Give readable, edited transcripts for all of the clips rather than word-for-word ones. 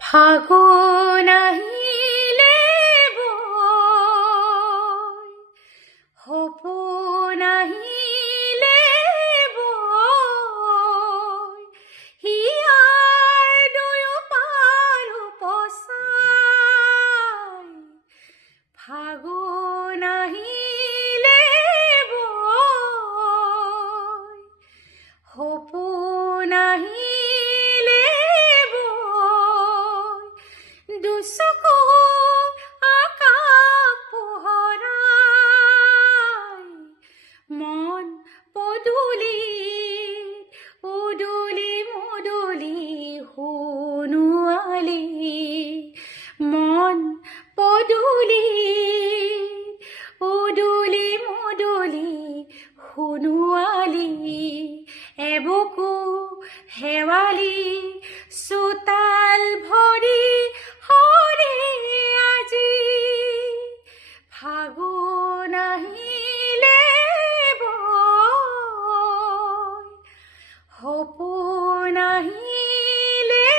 ফাগুন আহিলে বৈ, সপোন আহিলে বৈ, হিয়াৰ দুয়ো পাৰো পছাই। ফাগুন আহিলে বৈ, সপোন আহিলে বৈ, দুচকু আকাশ পোহৰাই, মন পদূলি উদুলি মুদুলি সোণোৱালী, মন পদূলি উদুলি মুদুলি সোণোৱালী, এবুকু শেৱালি চোতাল ভৰি হৰে আজি। ফাগুন আহিলে বৈ, সপোন আহিলে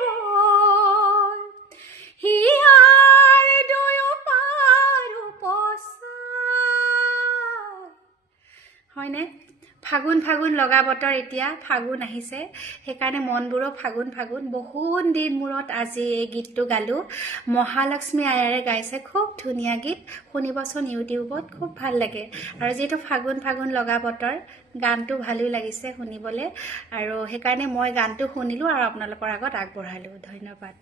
বৈ, হিয়াৰ দুয়ো পাৰো পছাই। হয়নে? ফাগুন ফাগুন লগা বতৰ, এতিয়া ফাগুন আহিছে, সেইকাৰণে মনবোৰো ফাগুন ফাগুন। বহুত দিন মূৰত আজি এই গীতটো গালোঁ। মহালক্ষ্মী আয়াৰে গাইছে, খুব ধুনীয়া গীত, শুনিবচোন ইউটিউবত, খুব ভাল লাগে। আৰু যিহেতু ফাগুন ফাগুন লগা বতৰ, গানটো ভালো লাগিছে শুনিবলৈ, আৰু সেইকাৰণে মই গানটো শুনিলোঁ আৰু আপোনালোকৰ আগত আগবঢ়ালোঁ। ধন্যবাদ।